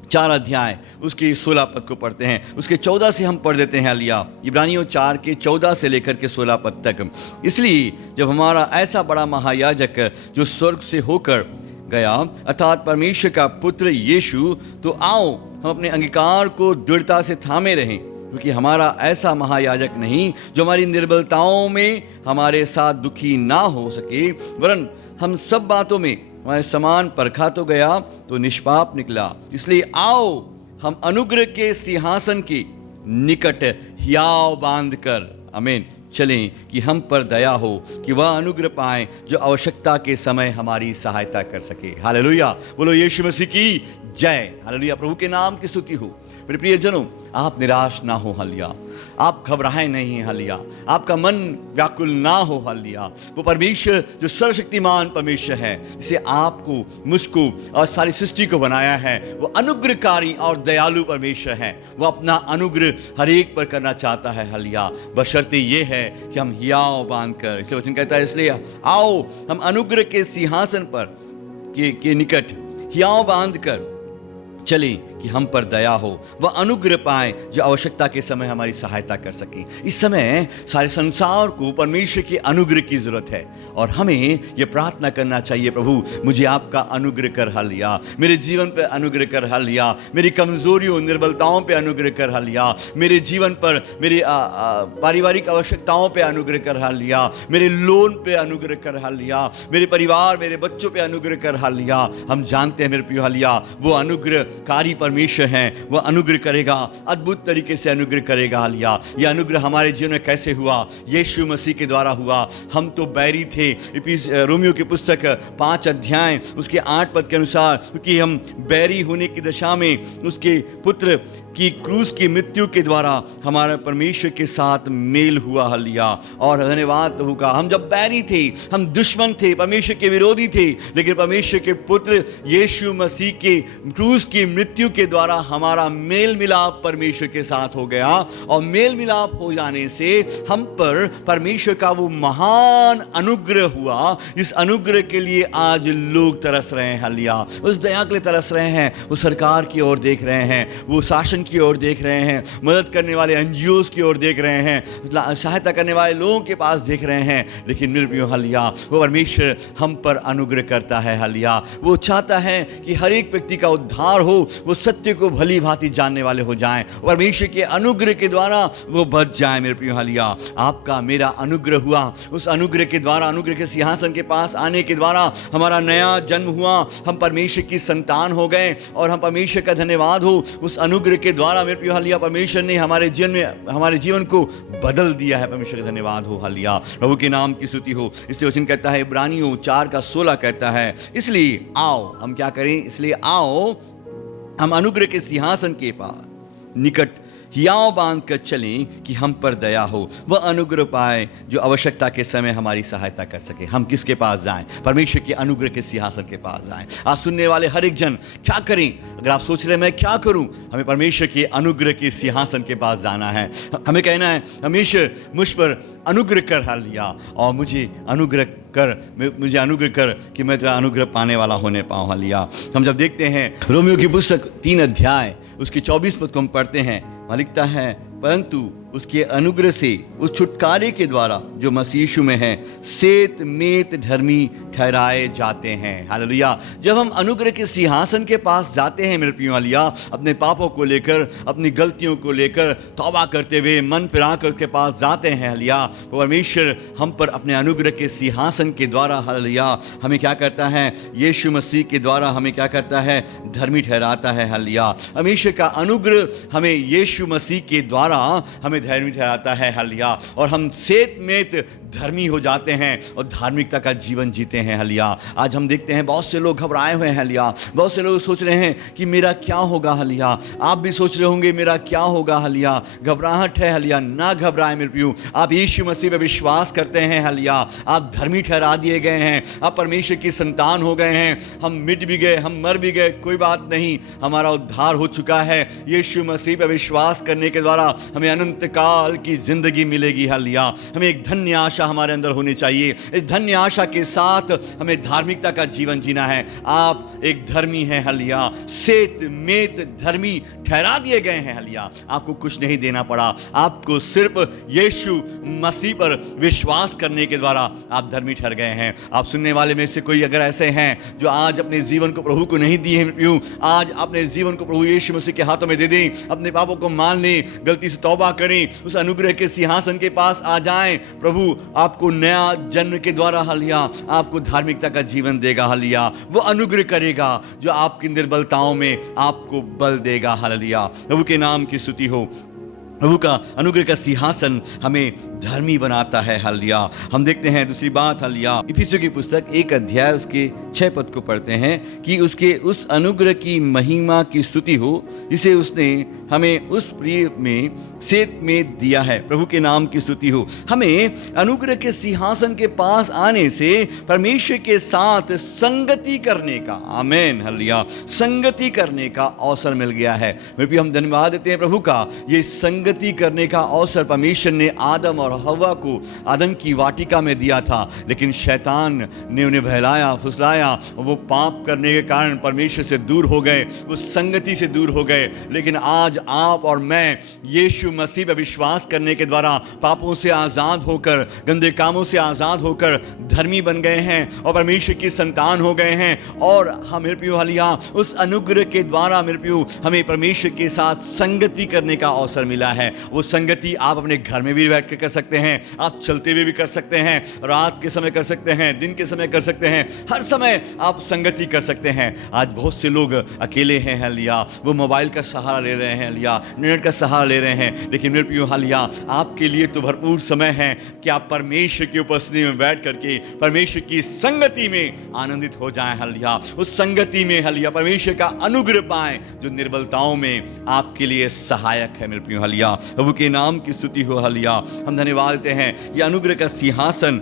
4 अध्याय उसके 16 पद को पढ़ते हैं, उसके 14 से हम पढ़ देते हैं। हालेलुया, इब्रानियों 4 के 14 से लेकर के 16 पद तक। इसलिए जब हमारा ऐसा बड़ा महायाजक जो स्वर्ग से होकर गया, अर्थात परमेश्वर का पुत्र यीशु, तो आओ हम अपने अंगीकार को दृढ़ता से थामे रहें, क्योंकि हमारा ऐसा महायाजक नहीं जो हमारी निर्बलताओं में हमारे साथ दुखी ना हो सके, वरन हम सब बातों में हमारे समान परखा तो गया तो निष्पाप निकला। इसलिए आओ हम अनुग्रह के सिंहासन के निकट हियाव बांधकर, आमीन, चलें कि हम पर दया हो, कि वह अनुग्रह पाएं जो आवश्यकता के समय हमारी सहायता कर सके। हालेलुया, बोलो यीशु मसीह की जय। हालेलुया, प्रभु के नाम की स्तुति हो। मेरे प्रियजनों, आप निराश ना हो। हालेलुया, आप घबराए नहीं। हालेलुया, आपका मन व्याकुल ना हो। हालेलुया, वो परमेश्वर जो सर्वशक्तिमान परमेश्वर है, जिसे आपको, मुझको और सारी सृष्टि को बनाया है, वो अनुग्रहकारी और दयालु परमेश्वर है। वो अपना अनुग्रह हर एक पर करना चाहता है। हालेलुया, बशर्ते ये है कि हम हियाव बांधकर, इसलिए वचन कहता है, इसलिए आओ हम अनुग्रह के सिंहासन पर के निकट हियाव बांधकर चलें कि हम पर दया हो, वह अनुग्रह पाएं जो आवश्यकता के समय हमारी सहायता कर सके। इस समय सारे संसार को परमेश्वर के अनुग्रह की जरूरत है, और हमें यह प्रार्थना करना चाहिए, प्रभु मुझे आपका अनुग्रह कर। हालेलुया, मेरे जीवन पर अनुग्रह कर। हालेलुया, मेरी कमजोरियों निर्बलताओं पर अनुग्रह कर। हालेलुया, मेरे जीवन पर, मेरी पारिवारिक आवश्यकताओं पर अनुग्रह कर। हालेलुया, मेरे लोन पे अनुग्रह कर। हालेलुया, मेरे परिवार, मेरे बच्चों पे अनुग्रह कर। हालेलुया, हम जानते हैं मेरे प्रिय, हालेलुया, वो अनुग्रहकारी परमेश्वर हैं, वह अनुग्रह करेगा, अद्भुत तरीके से अनुग्रह करेगा। हालेलुया, यह अनुग्रह हमारे जीवन में कैसे हुआ? यीशु मसीह के द्वारा हुआ। हम तो बैरी थे। रोमियो की पुस्तक 5 अध्याय उसके 8 पद के अनुसार, क्योंकि हम बैरी होने की दशा में उसके पुत्र की क्रूस की मृत्यु के द्वारा हमारा परमेश्वर के साथ मेल हुआ। हालेलुया, और धन्यवाद होगा, हम जब बैरी थे, हम दुश्मन थे, परमेश्वर के विरोधी थे, लेकिन परमेश्वर के पुत्र यीशु मसीह के क्रूस की मृत्यु के द्वारा हमारा मेल मिलाप परमेश्वर के साथ हो गया, और मेल मिलाप हो जाने से हम पर परमेश्वर का वो महान अनुग्रह हुआ। इस अनुग्रह के लिए आज लोग तरस रहे हैं, हालेलुया। उस दया के लिए तरस रहे हैं, वो सरकार की ओर देख रहे हैं, वो शासन की ओर देख रहे हैं, मदद करने वाले एनजीओज की ओर देख रहे हैं, सहायता करने वाले लोगों के पास देख रहे हैं। लेकिन मेरे प्रियो, हालेलुया, वो परमेश्वर हम पर अनुग्रह करता है, हालेलुया। वो चाहता है कि हर एक व्यक्ति का उद्धार हो, वो सत्य को भली भांति जानने वाले हो जाएं, परमेश्वर के अनुग्रह के द्वारा वो बच जाए। मेरे प्रियो, हालेलुया, आपका मेरा अनुग्रह हुआ। उस अनुग्रह के द्वारा, अनुग्रह के सिंहासन के पास आने के द्वारा हमारा नया जन्म हुआ, हम परमेश्वर की संतान हो गए, और हम परमेश्वर का धन्यवाद हो। उस अनुग्रह के द्वारा मेरे प्रियो, हालेलुया, परमेश्वर ने हमारे जीवन को बदल दिया है। परमेश्वर का धन्यवाद हो, हालेलुया, प्रभु के नाम की स्तुति हो। इसलिए वचन कहता है, इब्रानियों 4:16 कहता है, इसलिए आओ, हम क्या करें? इसलिए आओ, हम अनुग्रह के सिंहासन के पास निकट हियाव बांध कर चलें कि हम पर दया हो, वह अनुग्रह पाए जो आवश्यकता के समय हमारी सहायता कर सके। हम किसके पास जाएं? परमेश्वर के अनुग्रह के सिंहासन के पास जाएं। आज सुनने वाले हर एक जन क्या करें? अगर आप सोच रहे हैं मैं क्या करूं, हमें परमेश्वर के अनुग्रह के सिंहासन के पास जाना है। हमें कहना है, परमेश्वर मुझ पर अनुग्रह कर, हालेलुया, और मुझे अनुग्रह कर कि मैं तेरा अनुग्रह पाने वाला होने पाऊं, हालेलुया। हम जब देखते हैं रोमियो की पुस्तक 3 अध्याय उसकी 24 पद को हम पढ़ते हैं, वहाँ लिखता है, परंतु उसके अनुग्रह से, उस छुटकारे के द्वारा जो मसीह यीशु में है, सेत मेत धर्मी ठहराए जाते हैं, हालेलुया। जब हम अनुग्रह के सिंहासन के पास जाते हैं मेरे प्रियो, हालेलुया, अपने पापों को लेकर, अपनी गलतियों को लेकर तौबा करते हुए मन फिरा कर उसके पास जाते हैं, हालेलुया, परमेश्वर हम पर अपने अनुग्रह के सिंहासन के द्वारा, हालेलुया, हमें क्या करता है? यीशु मसीह के द्वारा हमें क्या करता है? धर्मी ठहराता है, हालेलुया। परमेश्वर का अनुग्रह हमें यीशु मसीह के द्वारा हमें धर्मी ठहराता है, हालेलुया, और हम सेत मेत धर्मी हो जाते हैं और धार्मिकता का जीवन जीते हैं, हालेलुया। आज हम देखते हैं बहुत से लोग घबराए हुए हैं, हालेलुया, बहुत से लोग सोच रहे हैं कि मेरा क्या होगा, हालेलुया। आप भी सोच रहे होंगे मेरा क्या होगा, हालेलुया। घबराहट है, हालेलुया, ना घबराएं मेरे प्रियो। आप यीशु मसीह पर विश्वास करते हैं, हालेलुया, आप धर्मी ठहरा दिए गए हैं, आप परमेश्वर की संतान हो गए हैं। हम मिट भी गए, हम मर भी गए, कोई बात नहीं, हमारा उद्धार हो चुका है। यीशु मसीह पर विश्वास करने के द्वारा हमें अनंत काल की जिंदगी मिलेगी, हालेलुया। हमें एक धन्य आशा हमारे अंदर होनी चाहिए। इस धन्य आशा के साथ हमें धार्मिकता का जीवन जीना है। आप एक धर्मी हैं, हालेलुया, सेत मेत धर्मी ठहरा दिए गए हैं, हालेलुया। आपको कुछ नहीं देना पड़ा, आपको सिर्फ यीशु मसीह पर विश्वास करने के द्वारा आप धर्मी ठहर गए हैं। आप सुनने वाले में से कोई अगर ऐसे हैं जो आज अपने जीवन को प्रभु को नहीं दिए हैं, आज अपने जीवन को प्रभु यीशु मसीह के हाथों में दे दें, अपने पापों को मान लें, गलती से तौबा करें, उस अनुग्रह के सिंहासन के पास आ जाएं। प्रभु आपको नया जन्म के द्वारा, हालेलुया, आपको धार्मिकता का जीवन देगा, हालेलुया। वो अनुग्रह करेगा जो आपकी निर्बलताओं में आपको बल देगा, हालेलुया। प्रभु के नाम की स्तुति हो। प्रभु का अनुग्रह का सिंहासन हमें धर्मी बनाता है, हालेलुया। हम देखते हैं दूसरी बात, हालेलुया, इफिसियों की पुस्तक 1 अध्याय उसके 6 पद को पढ़ते हैं कि उसके उस अनुग्रह की महिमा की स्तुति हो जिसे उसने हमें उस प्रिय में सेत में दिया है। प्रभु के नाम की स्तुति हो। हमें अनुग्रह के सिंहासन के पास आने से परमेश्वर के साथ संगति करने का, आमीन, हालेलुया, संगति करने का अवसर मिल गया है। मेरे हम धन्यवाद देते हैं प्रभु का। ये संगति करने का अवसर परमेश्वर ने आदम और हव्वा को आदम की वाटिका में दिया था, लेकिन शैतान ने उन्हें बहलाया, फुसलाया, और वो पाप करने के कारण परमेश्वर से दूर हो गए, उस संगति से दूर हो गए। लेकिन आज आप और मैं यीशु मसीह पर विश्वास करने के द्वारा पापों से आज़ाद होकर, गंदे कामों से आज़ाद होकर धर्मी बन गए हैं और परमेश्वर की संतान हो गए हैं। और हम मेरे प्रियो, हालेलुया, उस अनुग्रह के द्वारा मेरे प्रियो हमें परमेश्वर के साथ संगति करने का अवसर मिला है। वो संगति आप अपने घर में भी बैठ कर सकते हैं, आप चलते हुए भी कर सकते हैं, रात के समय कर सकते हैं, दिन के समय कर सकते हैं, हर समय आप संगति कर सकते हैं। आज बहुत से लोग अकेले हैं, हालेलुया, वो मोबाइल का सहारा ले रहे हैं, हालेलुया, इंटरनेट का सहारा ले रहे हैं। लेकिन मेरे प्रियो, हालेलुया, आपके लिए तो भरपूर समय है कि आप परमेश्वर की उपस्थिति में बैठ करके परमेश्वर की संगति में आनंदित हो जाएं, हालेलुया। उस संगति में, हालेलुया, परमेश्वर का अनुग्रह पाएं जो निर्बलताओं में आपके लिए सहायक है। मेरे प्रियो, हालेलुया, प्रभु के नाम की स्तुति हो, हालेलुया। हम धन्यवाद देते हैं, ये अनुग्रह का सिंहासन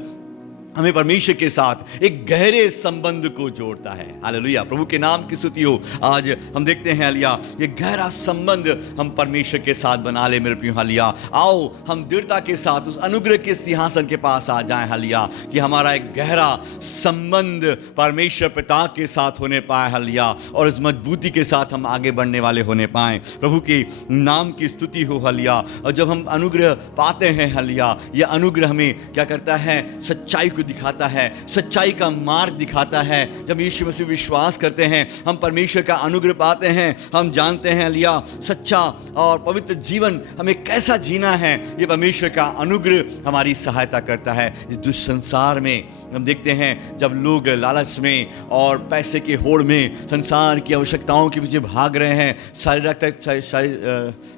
हमें परमेश्वर के साथ एक गहरे संबंध को जोड़ता है। हालेलुया, प्रभु के नाम की स्तुति हो। आज हम देखते हैं हालेलुया, ये गहरा संबंध हम परमेश्वर के साथ बना ले मेरे प्रियो। हालेलुया, आओ हम दृढ़ता के साथ उस अनुग्रह के सिंहासन के पास आ जाएं। हालेलुया, कि हमारा एक गहरा संबंध परमेश्वर पिता के साथ होने पाए। हालेलुया, और इस मजबूती के साथ हम आगे बढ़ने वाले होने पाए। प्रभु के नाम की स्तुति हो। हालेलुया, और जब हम अनुग्रह पाते हैं हालेलुया, ये अनुग्रह हमें क्या करता है? सच्चाई को दिखाता है, सच्चाई का मार्ग दिखाता है। जब यीशु मसीह विश्वास करते हैं, हम परमेश्वर का अनुग्रह पाते हैं, हम जानते हैं लिया सच्चा और पवित्र जीवन हमें कैसा जीना है। ये परमेश्वर का अनुग्रह हमारी सहायता करता है। इस दुष्संसार में हम देखते हैं जब लोग लालच में और पैसे के होड़ में संसार की आवश्यकताओं के पीछे भाग रहे हैं,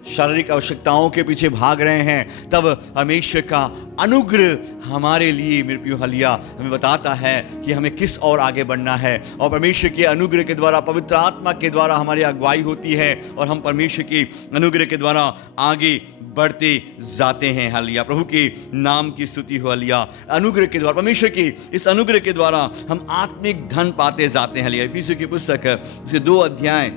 शारीरिक आवश्यकताओं के पीछे भाग रहे हैं, तब परमेश्वर का अनुग्रह हमारे लिए मेरे प्रियो हालेलुया हमें बताता है कि हमें किस और आगे बढ़ना है। और परमेश्वर के अनुग्रह के द्वारा, पवित्र आत्मा के द्वारा हमारी अगुवाई होती है और हम परमेश्वर के अनुग्रह के द्वारा आगे बढ़ते जाते हैं। हालेलुया, प्रभु के नाम की स्तुति हो। हालेलुया, अनुग्रह के द्वारा, परमेश्वर की इस अनुग्रह के द्वारा हम आत्मिक धन पाते जाते हैं। हालेलुया, इफिसियों की पुस्तक उसके 2 अध्याय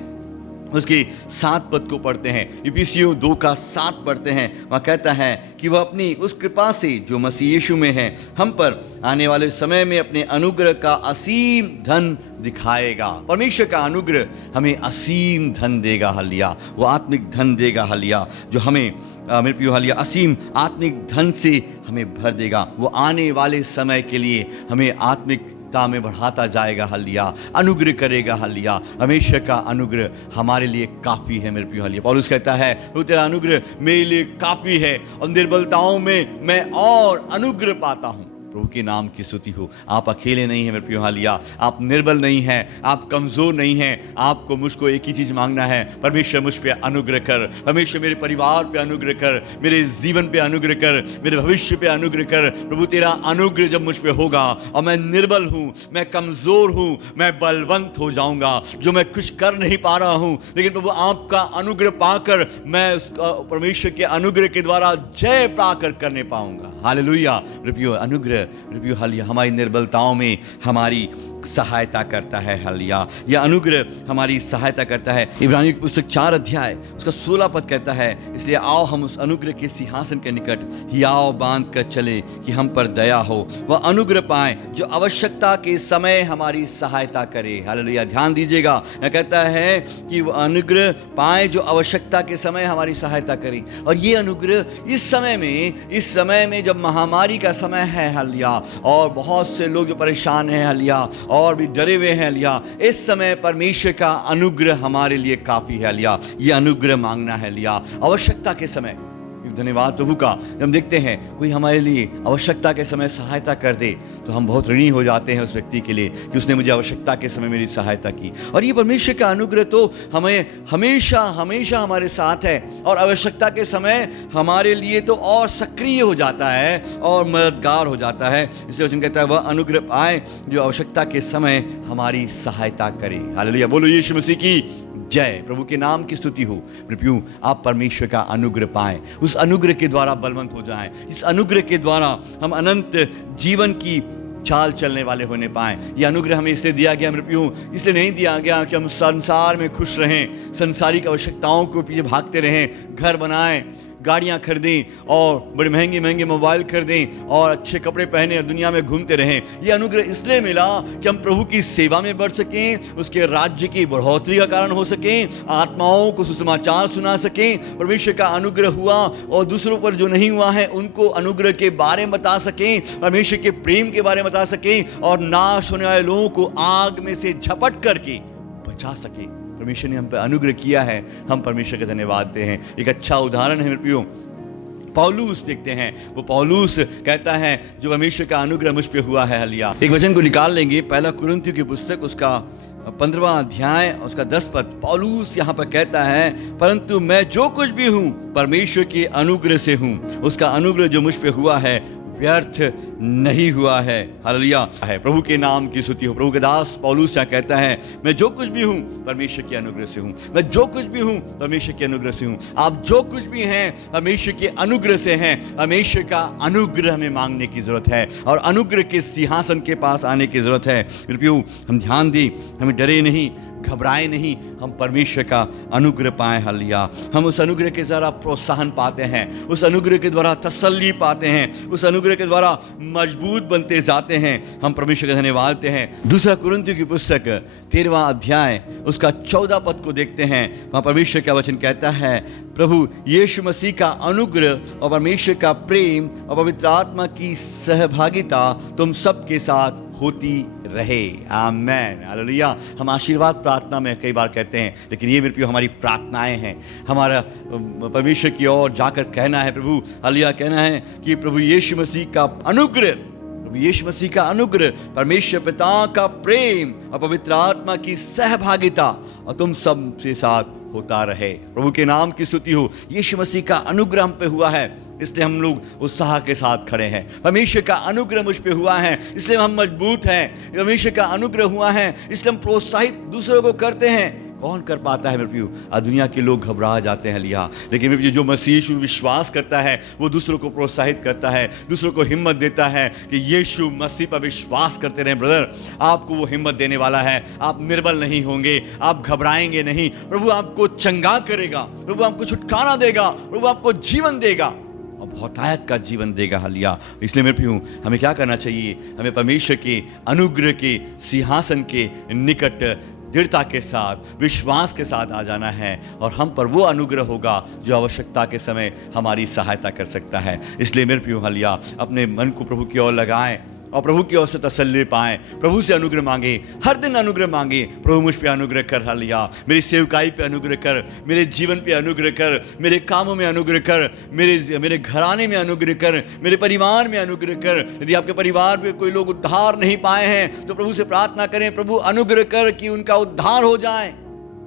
उसकी 7 पद को पढ़ते हैं। इफिसियों 2 का 7 पढ़ते हैं। वहाँ कहता है कि वह अपनी उस कृपा से जो मसीह यीशु में है हम पर आने वाले समय में अपने अनुग्रह का असीम धन दिखाएगा। परमेश्वर का अनुग्रह हमें असीम धन देगा। हालेलुया, वो आत्मिक धन देगा। हालेलुया, जो हमें मेरे प्रियो हालेलुया असीम आत्मिक धन से हमें भर देगा। वो आने वाले समय के लिए हमें आत्मिक में बढ़ाता जाएगा। हालेलुया, अनुग्रह करेगा। हालेलुया, हमेशा का अनुग्रह हमारे लिए काफी है मेरे प्रियो। हालेलुया, पौलुस कहता है वो तेरा अनुग्रह मेरे लिए काफी है और निर्बलताओं में मैं और अनुग्रह पाता हूं। प्रभु के नाम की स्तुति हो। आप अकेले नहीं हैं मेरे प्रियो। हालेलुया, आप निर्बल नहीं हैं, आप कमजोर नहीं हैं। आपको मुझको एक ही चीज मांगना है, परमेश्वर मुझ पे अनुग्रह कर, परमेश्वर मेरे परिवार पे अनुग्रह कर, मेरे जीवन पे अनुग्रह कर, मेरे भविष्य पे अनुग्रह कर। प्रभु तेरा अनुग्रह जब मुझ पे होगा और मैं निर्बल हूं, मैं कमजोर हूं, मैं बलवंत हो जाऊंगा। जो मैं कुछ कर नहीं पा रहा हूं, लेकिन प्रभु आपका अनुग्रह पाकर मैं उसका परमेश्वर के अनुग्रह के द्वारा जय पाकर करने पाऊंगा। हालेलुया, प्रियो अनुग्रह प्रियो हालेलुया हमारी निर्बलताओं में हमारी सहायता करता है। हालेलुया, यह अनुग्रह हमारी सहायता करता है। इब्रानियों की पुस्तक 4 अध्याय उसका 16 पद कहता है, इसलिए आओ हम उस अनुग्रह के सिंहासन के निकट हियाव बांध कर चले कि हम पर दया हो, वह अनुग्रह पाए जो आवश्यकता के समय हमारी सहायता करे। हालेलुया, ध्यान दीजिएगा, यह कहता है कि वह अनुग्रह पाए जो आवश्यकता के समय हमारी सहायता करे। और ये अनुग्रह इस समय में जब महामारी का समय है हालेलुया, और बहुत से लोग जो परेशान हैं हालेलुया और भी डरे हुए हैं हालेलुया, इस समय परमेश्वर का अनुग्रह हमारे लिए काफी है। हालेलुया, ये अनुग्रह मांगना है हालेलुया आवश्यकता के समय। धन्यवाद प्रभु का, जब हम देखते हैं कोई हमारे लिए आवश्यकता के समय सहायता कर दे तो हम बहुत ऋणी हो जाते हैं उस व्यक्ति के लिए कि उसने मुझे आवश्यकता के समय मेरी सहायता की। और ये परमेश्वर का अनुग्रह तो हमें हमेशा हमेशा हमारे साथ है और आवश्यकता के समय हमारे लिए तो और सक्रिय हो जाता है और मददगार हो जाता है। इसलिए वचन कहता है वह अनुग्रह पाए जो आवश्यकता के समय हमारी सहायता करे। हालेलुया, बोलो यीशु मसीह की जय। प्रभु के नाम की स्तुति हो। प्रभु आप परमेश्वर का अनुग्रह पाएं, उस अनुग्रह के द्वारा बलवंत हो जाएं, इस अनुग्रह के द्वारा हम अनंत जीवन की चाल चलने वाले होने पाएं। यह अनुग्रह हमें इसलिए दिया गया मेरे प्रियो, इसलिए नहीं दिया गया कि हम संसार में खुश रहें, संसारिक आवश्यकताओं के पीछे भागते रहें, घर बनाएं, गाड़ियां खरीदें और बड़े महंगे महंगे मोबाइल खरीदें और अच्छे कपड़े पहने और दुनिया में घूमते रहें। यह अनुग्रह इसलिए मिला कि हम प्रभु की सेवा में बढ़ सकें, उसके राज्य की बढ़ोतरी का कारण हो सकें, आत्माओं को सुसमाचार सुना सकें। परमेश्वर का अनुग्रह हुआ और दूसरों पर जो नहीं हुआ है उनको अनुग्रह के बारे में बता सकें, परमेश्वर के प्रेम के बारे में बता सकें और नाश होने वाले लोगों को आग में से झपट करके बचा सकें। परमेश्वर ने हम पर अनुग्रह किया है, हम परमेश्वर का धन्यवाद देते हैं। एक अच्छा उदाहरण है मेरे प्रियो, पौलुस देखते हैं। वो पौलुस कहता है जो परमेश्वर का अनुग्रह मुझ पे हुआ है। हालेलुया, एक वचन को निकाल लेंगे, 1 कुरिन्थियों की पुस्तक उसका 15वां अध्याय उसका 10 पद। पौलुस यहाँ पर कहता है परंतु मैं जो कुछ भी हूँ परमेश्वर के अनुग्रह से हूँ, उसका अनुग्रह जो मुझ पे हुआ है व्यर्थ नहीं हुआ है। हालेलुया है। प्रभु के नाम की स्तुति हो। प्रभु के दास पौलुस यहाँ कहता है, मैं जो कुछ भी हूँ परमेश्वर के अनुग्रह से हूँ। मैं जो कुछ भी हूँ परमेश्वर के अनुग्रह से हूँ। आप जो कुछ भी हैं परमेश्वर के अनुग्रह से हैं। परमेश्वर का अनुग्रह हमें मांगने की जरूरत है और अनुग्रह के सिंहासन के पास आने की जरूरत है। प्रियो, हम ध्यान दें, हमें डरे नहीं, घबराए नहीं, हम परमेश्वर का अनुग्रह पाएं। हालेलुया। हम उस अनुग्रह के द्वारा प्रोत्साहन पाते हैं, उस अनुग्रह के द्वारा तसल्ली पाते हैं, उस अनुग्रह के द्वारा मजबूत बनते जाते हैं। हम परमेश्वर का धन्यवाद देते हैं। दूसरा कुरिन्थियों की पुस्तक 13वां अध्याय उसका 14 पद को देखते हैं। वहाँ परमेश्वर का वचन कहता है, प्रभु यीशु मसीह का अनुग्रह और परमेश्वर का प्रेम और पवित्र आत्मा की सहभागिता तुम सबके साथ होती रहे। आमेन। हालेलुया। हम आशीर्वाद प्रार्थना में कई बार कहते हैं, लेकिन ये मेरे प्रियो हमारी प्रार्थनाएं हैं। हमारा परमेश्वर की ओर जाकर कहना है, प्रभु हालेलुया, कहना है कि प्रभु यीशु मसीह का अनुग्रह, प्रभु यीशु मसीह का अनुग्रह, परमेश्वर पिता का प्रेम और पवित्र आत्मा की सहभागिता और तुम सब के साथ होता रहे। प्रभु के नाम की स्तुति हो। यीशु मसीह का अनुग्रह हम पे हुआ है, इसलिए हम लोग उत्साह के साथ खड़े हैं। परमेश्वर का अनुग्रह मुझ पे हुआ है, इसलिए हम मजबूत हैं। परमेश्वर का अनुग्रह हुआ है, इसलिए हम प्रोत्साहित दूसरों को करते हैं। कौन कर पाता है मेरे प्रियो? दुनिया के लोग घबरा जाते हैं लिया, लेकिन मेरे प्रियो जो मसीह यीशु विश्वास करता है वो दूसरों को प्रोत्साहित करता है, दूसरों को हिम्मत देता है कि यीशु मसीह पर विश्वास करते रहें। ब्रदर, आपको वो हिम्मत देने वाला है। आप निर्बल नहीं होंगे, आप घबराएंगे नहीं। प्रभु आपको चंगा करेगा, प्रभु आपको छुटकारा देगा, प्रभु आपको जीवन देगा और बहुतायत का जीवन देगा। हालेलुया। इसलिए मेरे प्रियो, हमें क्या करना चाहिए? हमें परमेश्वर के अनुग्रह के सिंहासन के निकट दृढ़ता के साथ, विश्वास के साथ आ जाना है और हम पर वो अनुग्रह होगा जो आवश्यकता के समय हमारी सहायता कर सकता है। इसलिए मेरे प्रियो हालेलुया, अपने मन को प्रभु की ओर लगाएं और प्रभु की ओर से तसल्ली पाएं। प्रभु से अनुग्रह मांगे, हर दिन अनुग्रह मांगे। प्रभु मुझ पे अनुग्रह कर। हालेलुया। मेरी सेवकाई पे अनुग्रह कर, मेरे जीवन पे अनुग्रह कर, मेरे कामों में अनुग्रह कर, मेरे घराने में अनुग्रह कर, मेरे परिवार में अनुग्रह कर। यदि आपके परिवार में कोई लोग उद्धार नहीं पाए हैं तो प्रभु से प्रार्थना करें, प्रभु अनुग्रह कर कि उनका उद्धार हो जाए।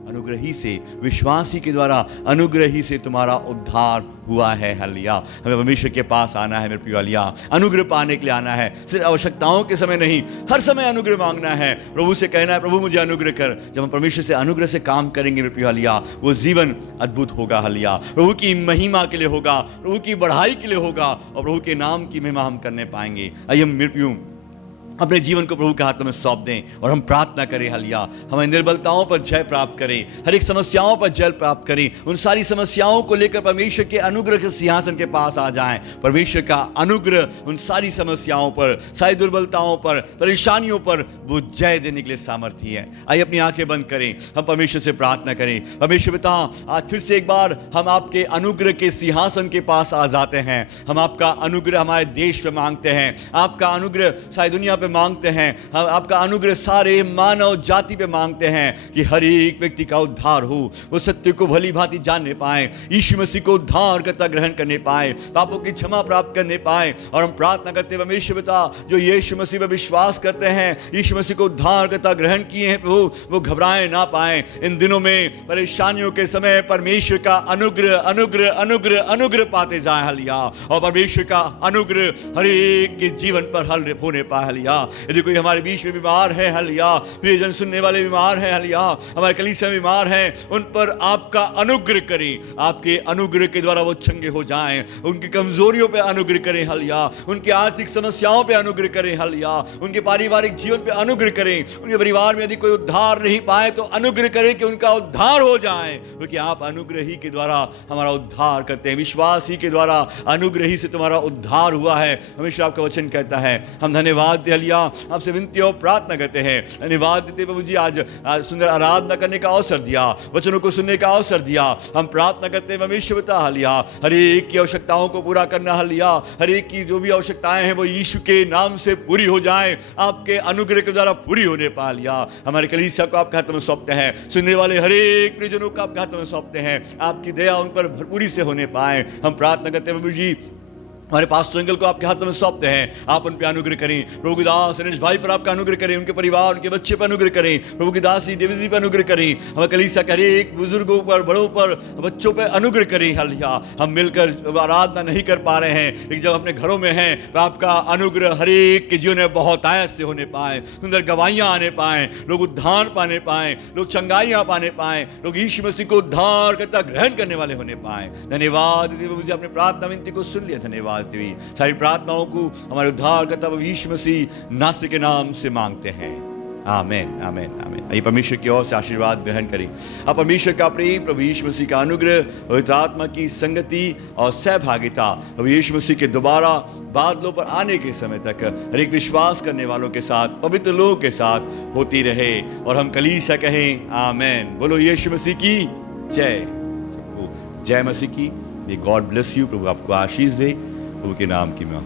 अनुग्रह ही से, विश्वास ही के द्वारा, अनुग्रह ही से तुम्हारा उद्धार हुआ है। हालेलुया। हमें परमेश्वर के पास आना है मेरे प्रियो। हालेलुया। अनुग्रह पाने के लिए आना है, सिर्फ आवश्यकताओं के समय नहीं, हर समय अनुग्रह मांगना है। प्रभु से कहना है, प्रभु मुझे अनुग्रह कर। जब हम परमेश्वर से अनुग्रह से काम करेंगे मेरे प्रियो हालेलुया, वो जीवन अद्भुत होगा। हालेलुया। प्रभु की महिमा के लिए होगा, प्रभु की बढ़ाई के लिए होगा और प्रभु के नाम की महिमा हम करने पाएंगे। आइए मेरे प्रियो अपने जीवन को प्रभु के हाथों में सौंप दें और हम प्रार्थना करें। हालेलुया। हमें निर्बलताओं पर जय प्राप्त करें, हर एक समस्याओं पर जय प्राप्त करें। उन सारी समस्याओं को लेकर परमेश्वर के अनुग्रह के सिंहासन के पास आ जाएं। परमेश्वर का अनुग्रह उन सारी समस्याओं पर, सारी दुर्बलताओं पर, परेशानियों पर वो जय देने के लिए सामर्थ्य है। आइए अपनी आंखें बंद करें, हम परमेश्वर से प्रार्थना करें। परमेश्वर पिता, आज फिर से एक बार हम आपके अनुग्रह के सिंहासन के पास आ जाते हैं। हम आपका अनुग्रह हमारे देश पे मांगते हैं, आपका अनुग्रह सारी दुनिया मांगते हैं, हम आपका अनुग्रह सारे मानव जाति पे मांगते हैं कि हर एक व्यक्ति का उद्धार हो, वो सत्य को भली भांति जानने पाए, यीशु मसीह को उद्धार करता ग्रहण करने पाए, पापों की क्षमा प्राप्त करने पाए। और हम प्रार्थना करते हैं परमेश्वर पिता, जो यीशु मसीह पर विश्वास करते हैं, यीशु मसीह को उद्धार करता ग्रहण किए हैं, प्रभु वो घबराए ना पाए। इन दिनों में परेशानियों के समय परमेश्वर का अनुग्रह अनुग्रह अनुग्रह अनुग्रह पाते जाए। हालेलुया। और परमेश्वर का अनुग्रह हर एक के जीवन पर हल होने पाए। हालेलुया। यदि कोई हमारे बीच में बीमार है, हालेलुया, प्रियजन सुनने वाले बीमार हैं, हालेलुया, हमारे कलीसिया में बीमार हैं, उन पर आपका अनुग्रह करें। आपके अनुग्रह के द्वारा वो चंगे हो जाएं। उनकी कमजोरियों पे अनुग्रह करें। हालेलुया। उनकी आर्थिक समस्याओं पे अनुग्रह करें। हालेलुया। उनके पारिवारिक जीवन पे अनुग्रह करें। उनके परिवार में यदि कोई उद्धार नहीं पाए तो अनुग्रह करें कि उनका उद्धार हो जाए, क्योंकि आप अनुग्रह ही के द्वारा हमारा उद्धार करते हैं। विश्वास ही के द्वारा, अनुग्रह ही से तुम्हारा उद्धार हुआ है। हमेशा आपका वचन कहता है। हम धन्यवाद दे हालेलुया, आपसे विनती और प्रार्थना करते हैं। धन्यवाद देते प्रभु जी, आज सुंदर आराधना करने का अवसर दिया, वचनों को सुनने का अवसर दिया। हम प्रार्थना करते हैं परमेश्वर पिता हालेलुया, हर एक की आवश्यकताओं को पूरा करना। हालेलुया। हर एक की जो भी आवश्यकताएं हैं वो यीशु के नाम से पूरी हो जाए, आपके अनुग्रह के द्वारा पूरी होने पा। हालेलुया। हमारे कलीसिया को आपके हाथ में सौंपते हैं, सुनने वाले हर एक प्रियजनों को आपके हाथ में सौंपते हैं, आपकी दया उन पर भरपूरी से होने पाए। हम प्रार्थना करते हैं प्रभु जी, हमारे पास्टर अंकल को आपके हाथों में सौंपते हैं, आप उन पे अनुग्रह करें। प्रभु की दास अनिश भाई पर आपका अनुग्रह करें, उनके परिवार, उनके बच्चे पर अनुग्रह करें। प्रभु की दासी डेविड पर अनुग्रह करें। हमें कलीसिया करे एक बुजुर्गों पर, बड़ों पर, बच्चों पर अनुग्रह करें। हालेलुया। हम मिलकर आराधना नहीं कर पा रहे हैं, लेकिन जब अपने घरों में हैं तो आपका अनुग्रह हर एक के जीवन में बहुत आयत से होने पाए, सुंदर गवाहियां आने पाए, लोग उद्धार पाने पाए, लोग चंगाइयां पाने पाए, लोग यीशु मसीह को उद्धार करता ग्रहण करने वाले होने पाए। धन्यवाद, मुझे अपने प्रार्थना विनती को सुन लिया। धन्यवाद देवी। सारी प्रार्थनाओं को हमारे उद्धार करता हुआ यीशु मसीह नासरी के नाम से मांगते हैं। आमीन, आमीन, आमीन। आइए परमेश्वर की ओर से आशीर्वाद ग्रहण करें। अब परमेश्वर का प्रेम, प्रभु यीशु मसीह का अनुग्रह, पवित्र आत्मा की संगति और सहभागिता प्रभु यीशु मसीह के दोबारा बादलों पर आने के समय तक हर एक विश्वास करने वालों के साथ, पवित्र लोगों के साथ होती रहे। और हम कलीसिया कहें आमीन। बोलो यीशु मसीह की जय। सबको जय मसीह की। May God bless you. प्रभु आपको आशीष दे, प्रभु के नाम की मैं